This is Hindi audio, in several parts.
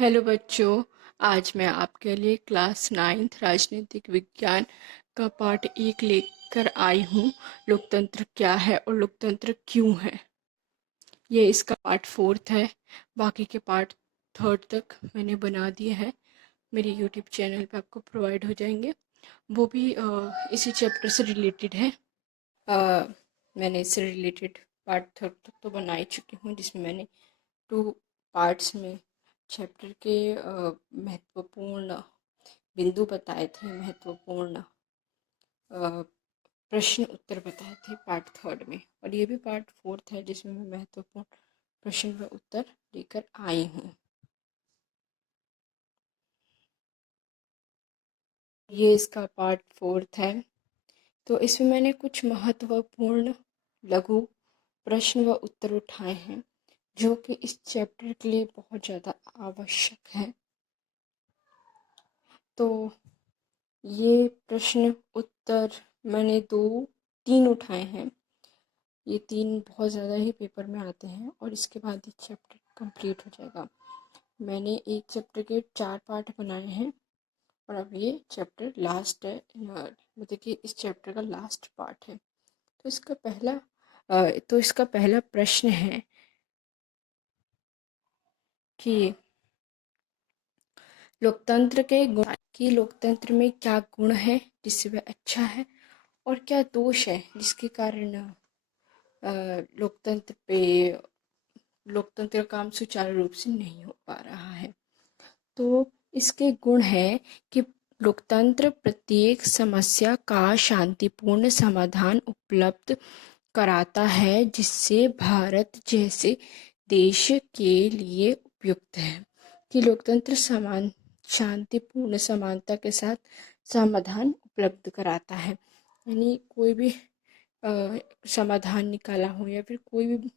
हेलो बच्चों। आज मैं आपके लिए क्लास नाइन्थ राजनीतिक विज्ञान का पार्ट 1 लेकर आई हूँ। लोकतंत्र क्या है और लोकतंत्र क्यों है। ये इसका पार्ट 4 है। बाकी के पार्ट 3 तक मैंने बना दिए हैं। मेरी यूट्यूब चैनल पे आपको प्रोवाइड हो जाएंगे। वो भी इसी चैप्टर से रिलेटेड है। अ, मैंने इससे रिलेटेड पार्ट 3 तक तो बना ही चुकी हूँ, जिसमें मैंने 2 पार्ट्स में चैप्टर के महत्वपूर्ण बिंदु बताए थे, महत्वपूर्ण प्रश्न उत्तर बताए थे पार्ट 3 में। और ये भी पार्ट 4 है जिसमें मैं महत्वपूर्ण प्रश्न व उत्तर लेकर आई हूँ। ये इसका पार्ट 4 है। तो इसमें मैंने कुछ महत्वपूर्ण लघु प्रश्न व उत्तर उठाए हैं जो कि इस चैप्टर के लिए बहुत ज़्यादा आवश्यक है। तो ये प्रश्न उत्तर मैंने 3 उठाए हैं। ये 3 बहुत ज़्यादा ही पेपर में आते हैं और इसके बाद ये चैप्टर कंप्लीट हो जाएगा। मैंने एक चैप्टर के 4 पार्ट बनाए हैं और अब ये चैप्टर लास्ट है, मतलब कि इस चैप्टर का लास्ट पार्ट है। तो इसका पहला प्रश्न है कि लोकतंत्र के गुण, कि लोकतंत्र में क्या गुण है जिससे वह अच्छा है और क्या दोष है जिसके कारण लोकतंत्र पे लोकतंत्र का काम सुचारू रूप से नहीं हो पा रहा है। तो इसके गुण है कि लोकतंत्र प्रत्येक समस्या का शांतिपूर्ण समाधान उपलब्ध कराता है, जिससे भारत जैसे देश के लिए उपयुक्त है। कि लोकतंत्र समान शांतिपूर्ण समानता के साथ समाधान उपलब्ध कराता है। यानी कोई भी समाधान निकाला हो या फिर कोई भी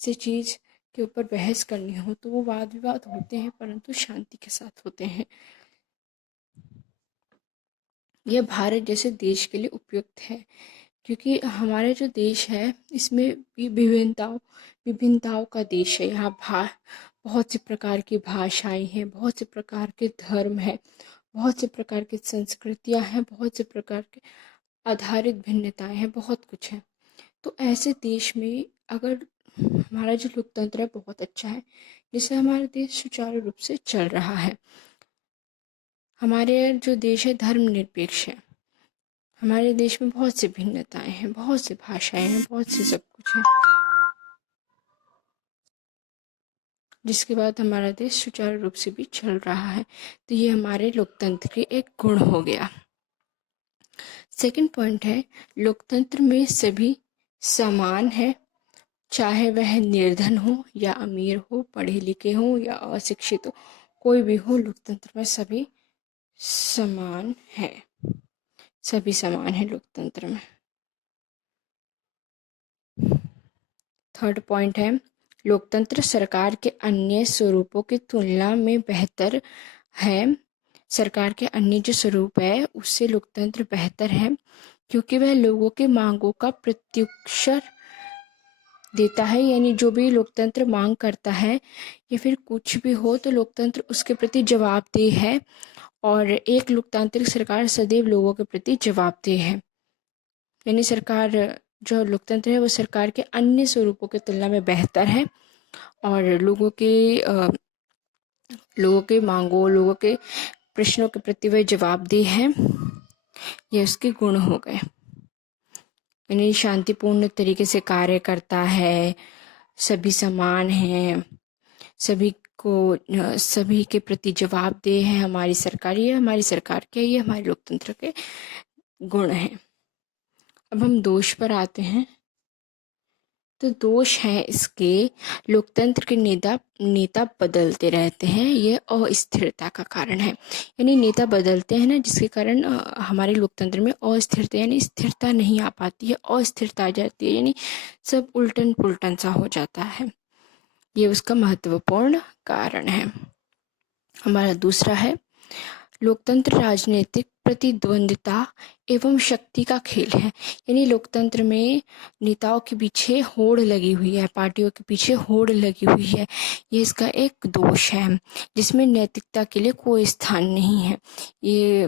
से चीज़ के ऊपर बहस करनी हो तो वो वाद विवाद होते हैं, परंतु शांति के साथ होते हैं। यह भारत जैसे देश के लिए उपयुक्त है क्योंकि हमारे जो देश है इसमें भी विभिन्नताओं का देश है। यहाँ बहुत से प्रकार की भाषाएं हैं, बहुत से प्रकार के धर्म हैं, बहुत से प्रकार की संस्कृतियाँ हैं, बहुत से प्रकार के आधारित भिन्नताएं हैं, बहुत कुछ है। तो ऐसे देश में अगर हमारा जो लोकतंत्र है बहुत अच्छा है, जिससे हमारा देश सुचारू रूप से चल रहा है। हमारे जो देश है धर्मनिरपेक्ष है। हमारे देश में बहुत सी भिन्नताएं हैं, बहुत सी भाषाएं हैं, बहुत सी सब कुछ है, जिसके बाद हमारा देश सुचारू रूप से भी चल रहा है। तो ये हमारे लोकतंत्र के एक गुण हो गया। सेकंड पॉइंट है लोकतंत्र में सभी समान है, चाहे वह निर्धन हो या अमीर हो, पढ़े लिखे हो या अशिक्षित हो, कोई भी हो, लोकतंत्र में सभी समान है। सभी समान है लोकतंत्र में। थर्ड पॉइंट है लोकतंत्र सरकार के अन्य स्वरूपों की तुलना में बेहतर है। सरकार के अन्य जो स्वरूप है उससे लोकतंत्र बेहतर है क्योंकि वह लोगों के मांगों का प्रत्युत्तर देता है। यानी जो भी लोकतंत्र मांग करता है या फिर कुछ भी हो तो लोकतंत्र उसके प्रति जवाबदेह है और एक लोकतांत्रिक सरकार सदैव लोगों के प्रति जवाबदेह है। यानी सरकार जो लोकतंत्र है वो सरकार के अन्य स्वरूपों की तुलना में बेहतर है और लोगों के मांगों, लोगों के प्रश्नों के प्रति वह जवाबदेह है। ये उसके गुण हो गए। यानी शांतिपूर्ण तरीके से कार्य करता है, सभी समान हैं, सभी के प्रति जवाबदेह है हमारी सरकार। ये हमारी सरकार के, ये हमारे लोकतंत्र के गुण हैं। अब हम दोष पर आते हैं। तो दोष है इसके लोकतंत्र के नेता बदलते रहते हैं, ये अस्थिरता का कारण है। यानी नेता बदलते हैं ना, जिसके कारण हमारे लोकतंत्र में अस्थिरता यानी स्थिरता नहीं आ पाती है, अस्थिरता आ जाती है, यानी सब उल्टन पुल्टन सा हो जाता है। ये उसका महत्वपूर्ण कारण है। हमारा दूसरा है लोकतंत्र राजनीतिक प्रतिद्वंदिता एवं शक्ति का खेल है। यानी लोकतंत्र में नेताओं के पीछे होड़ लगी हुई है, पार्टियों के पीछे होड़ लगी हुई है। ये इसका एक दोष है जिसमें नैतिकता के लिए कोई स्थान नहीं है। ये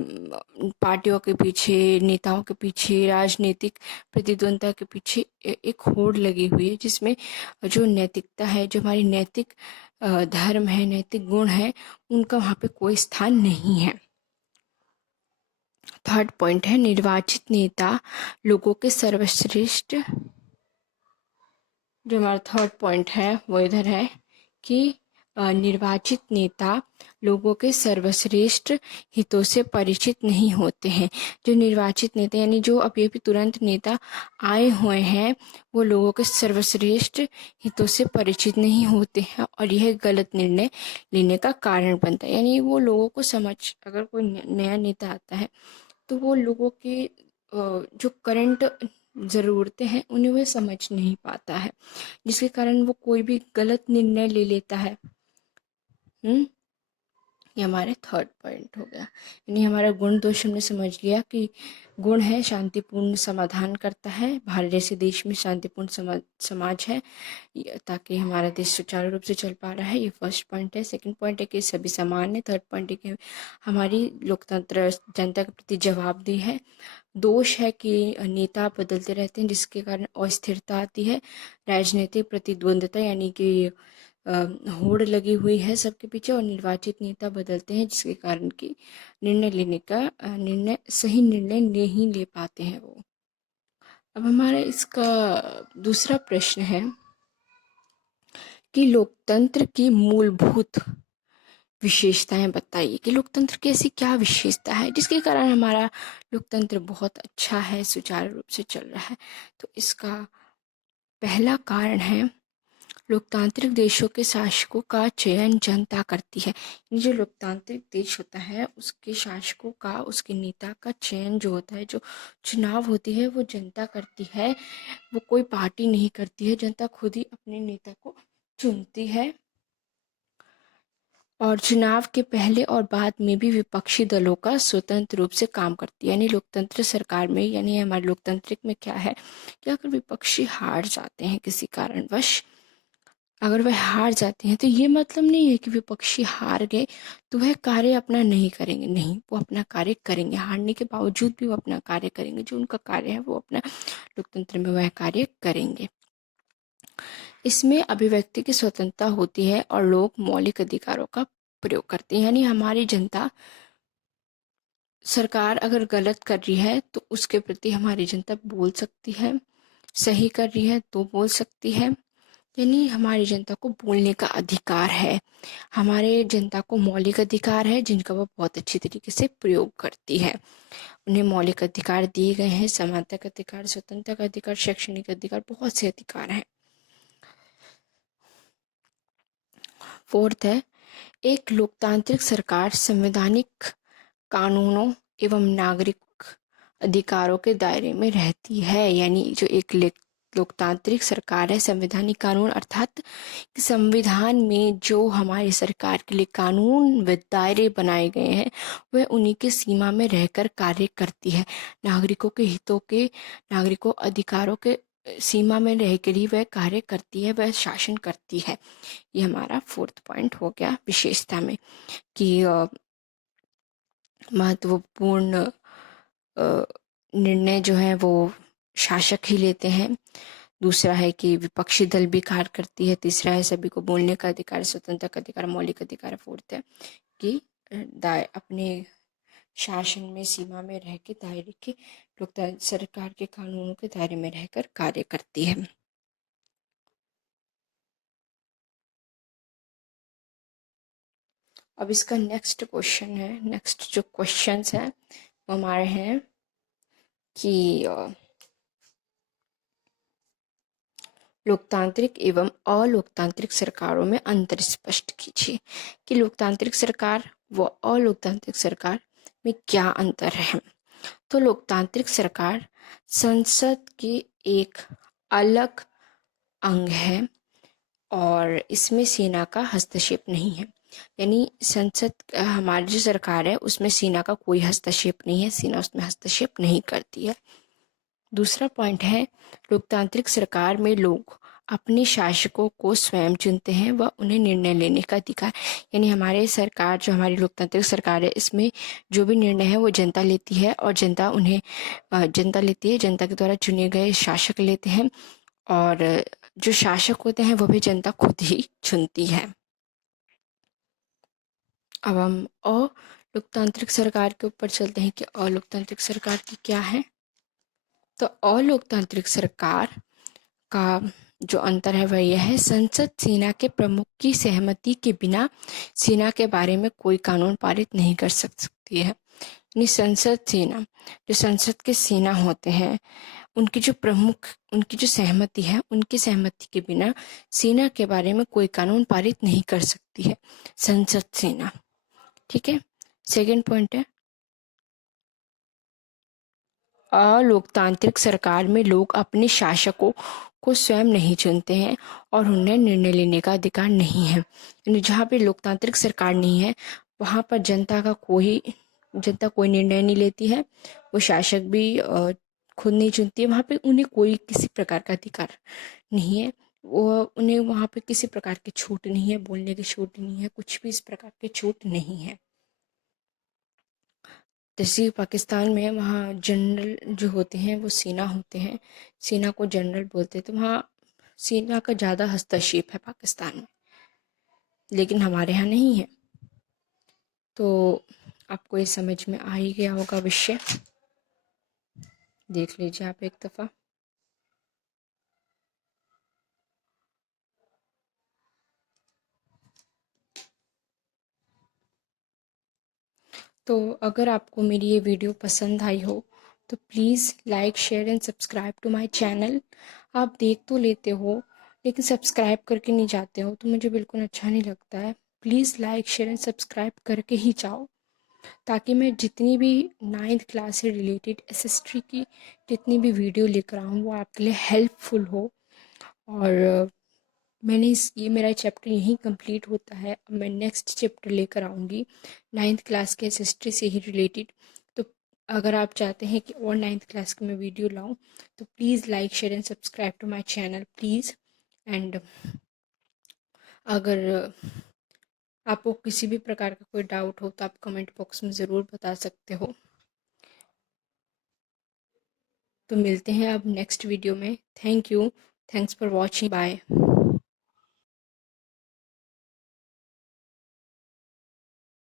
पार्टियों के पीछे, नेताओं के पीछे, राजनीतिक प्रतिद्वंदिता के पीछे एक होड़ लगी हुई है, जिसमें जो नैतिकता है, जो हमारी नैतिक धर्म है, नैतिक गुण है, उनका वहाँ पे कोई स्थान नहीं है। थर्ड पॉइंट है, निर्वाचित नेता लोगों के सर्वश्रेष्ठ। जो हमारा थर्ड पॉइंट है वो इधर है कि निर्वाचित नेता लोगों के सर्वश्रेष्ठ हितों से परिचित नहीं होते हैं। जो निर्वाचित नेता यानी जो अभी तुरंत नेता आए हुए हैं, वो लोगों के सर्वश्रेष्ठ हितों से परिचित नहीं होते हैं और यह गलत निर्णय लेने का कारण बनता है। यानी वो लोगों को अगर कोई नया नेता आता है तो वो लोगों के जो करंट ज़रूरतें हैं उन्हें वह समझ नहीं पाता है, जिसके कारण वो कोई भी गलत निर्णय ले लेता है। ये हमारे थर्ड पॉइंट हो गया। यानी हमारा गुण दोष हमने समझ लिया कि गुण है शांतिपूर्ण समाधान करता है। भारत जैसे देश में शांतिपूर्ण समाज है ताकि हमारा देश सुचारू रूप से चल पा रहा है। ये फर्स्ट पॉइंट है। सेकंड पॉइंट है कि सभी समान है। थर्ड पॉइंट है कि हमारी लोकतंत्र जनता के प्रति जवाबदेही है। दोष है कि नेता बदलते रहते हैं जिसके कारण अस्थिरता आती है। राजनीतिक प्रतिद्वंदिता यानी कि होड़ लगी हुई है सबके पीछे और निर्वाचित नेता बदलते हैं जिसके कारण कि सही निर्णय नहीं ले पाते हैं वो। अब हमारा इसका दूसरा प्रश्न है कि लोकतंत्र की मूलभूत विशेषताएं बताइए कि लोकतंत्र की ऐसी क्या विशेषता है जिसके कारण हमारा लोकतंत्र बहुत अच्छा है, सुचारू रूप से चल रहा है। तो इसका पहला कारण है, लोकतांत्रिक देशों के शासकों का चयन जनता करती है। ये जो लोकतांत्रिक देश होता है उसके शासकों का, उसके नेता का चयन जो होता है, जो चुनाव होती है वो जनता करती है, वो कोई पार्टी नहीं करती है। जनता खुद ही अपने नेता को चुनती है और चुनाव के पहले और बाद में भी विपक्षी दलों का स्वतंत्र रूप से काम करती है। यानी लोकतंत्र सरकार में, यानी हमारे लोकतांत्रिक में क्या है कि अगर विपक्षी हार जाते हैं किसी कारणवश, अगर वह हार जाते हैं तो ये मतलब नहीं है कि विपक्षी हार गए तो वह कार्य अपना नहीं करेंगे। नहीं, वो अपना कार्य करेंगे। हारने के बावजूद भी वो अपना कार्य करेंगे। जो उनका कार्य है वो अपना लोकतंत्र में वह कार्य करेंगे। इसमें अभिव्यक्ति की स्वतंत्रता होती है और लोग मौलिक अधिकारों का प्रयोग करते हैं। यानी हमारी जनता, सरकार अगर गलत कर रही है तो उसके प्रति हमारी जनता बोल सकती है, सही कर रही है तो बोल सकती है। यानी हमारी जनता को बोलने का अधिकार है। हमारे जनता को मौलिक अधिकार है जिनका वह बहुत अच्छी तरीके से प्रयोग करती है। उन्हें मौलिक अधिकार दिए गए हैं, समानता का अधिकार, स्वतंत्रता का अधिकार, शैक्षणिक अधिकार, बहुत से अधिकार हैं। फोर्थ है, एक लोकतांत्रिक सरकार संवैधानिक कानूनों एवं नागरिक अधिकारों के दायरे में रहती है। यानी जो एक लोकतांत्रिक सरकार है, संवैधानिक कानून अर्थात संविधान में जो हमारी सरकार के लिए कानून व दायरे बनाए गए हैं वह उन्हीं के सीमा में रहकर कार्य करती है। नागरिकों के हितों के, नागरिकों अधिकारों के सीमा में रहकर ही वह कार्य करती है, वह शासन करती है। ये हमारा फोर्थ पॉइंट हो गया विशेषता में कि महत्वपूर्ण निर्णय जो है वो शासक ही लेते हैं। दूसरा है कि विपक्षी दल भी कार्य करती है। तीसरा है सभी को बोलने का अधिकार, स्वतंत्रता का अधिकार, मौलिक अधिकार। फोर्थ है कि अपने शासन में, सीमा में रह के, दायरे के, लोकतंत्र सरकार के कानूनों के दायरे में रहकर कार्य करती है। अब इसका नेक्स्ट क्वेश्चन है, नेक्स्ट जो क्वेश्चंस हैं वो हमारे हैं कि लोकतांत्रिक एवं अलोकतांत्रिक सरकारों में अंतर स्पष्ट कीजिए कि लोकतांत्रिक सरकार व अलोकतांत्रिक सरकार में क्या अंतर है। तो लोकतांत्रिक सरकार संसद की एक अलग अंग है और इसमें सेना का हस्तक्षेप नहीं है। यानी संसद हमारी जो सरकार है उसमें सेना का कोई हस्तक्षेप नहीं है, सेना उसमें हस्तक्षेप नहीं करती है। दूसरा पॉइंट है, लोकतांत्रिक सरकार में लोग अपने शासकों को स्वयं चुनते हैं व उन्हें निर्णय लेने का अधिकार, यानी हमारे सरकार जो हमारी लोकतांत्रिक सरकार है इसमें जो भी निर्णय है वो जनता लेती है और जनता लेती है, जनता के द्वारा चुने गए शासक लेते हैं और जो शासक होते हैं वो भी जनता खुद ही चुनती है। अब हम लोकतांत्रिक सरकार के ऊपर चलते हैं कि अलोकतांत्रिक सरकार की क्या है। तो अलोकतांत्रिक सरकार का जो अंतर है वह यह है, संसद सेना के प्रमुख की सहमति के बिना सेना के बारे में कोई कानून पारित नहीं कर सकती है। यानी जो संसद के सेना होते हैं उनकी जो सहमति है, उनकी सहमति के बिना सेना के बारे में कोई कानून पारित नहीं कर सकती है संसद सेना। ठीक है। सेकेंड पॉइंट है, अलोकतांत्रिक सरकार में लोग अपने शासकों को स्वयं नहीं चुनते हैं और उन्हें निर्णय लेने का अधिकार नहीं है। यानी जहाँ पे लोकतांत्रिक सरकार नहीं है वहाँ पर जनता कोई निर्णय नहीं लेती है, वो शासक भी खुद नहीं चुनती है, वहाँ पे उन्हें कोई किसी प्रकार का अधिकार नहीं है, वो उन्हें वहाँ पे किसी प्रकार की छूट नहीं है, बोलने की छूट नहीं है, कुछ भी इस प्रकार की छूट नहीं है। जैसे पाकिस्तान में वहाँ जनरल जो होते हैं वो सेना होते हैं, सेना को जनरल बोलते हैं, तो वहाँ सेना का ज़्यादा हस्तक्षेप है पाकिस्तान में, लेकिन हमारे यहाँ नहीं है। तो आपको ये समझ में आ ही गया होगा विषय, देख लीजिए आप एक दफ़ा। तो अगर आपको मेरी ये वीडियो पसंद आई हो तो please like share and subscribe to my channel. आप देख तो लेते हो लेकिन सब्सक्राइब करके नहीं जाते हो, तो मुझे बिल्कुल अच्छा नहीं लगता है। Please like share and subscribe करके ही जाओ, ताकि मैं जितनी भी 9th क्लास से रिलेटेड एसएसटी की जितनी भी वीडियो लेकर आऊँ वो आपके लिए हेल्पफुल हो। और ये मेरा चैप्टर यहीं कंप्लीट होता है। अब मैं नेक्स्ट चैप्टर लेकर आऊँगी 9th क्लास के हिस्ट्री से ही रिलेटेड। तो अगर आप चाहते हैं कि और 9th क्लास की मैं वीडियो लाऊं तो please like share and subscribe to my channel please. And अगर आपको किसी भी प्रकार का कोई डाउट हो तो आप कमेंट बॉक्स में ज़रूर बता सकते हो। तो मिलते हैं अब नेक्स्ट वीडियो में। Thank you, thanks for watching, bye.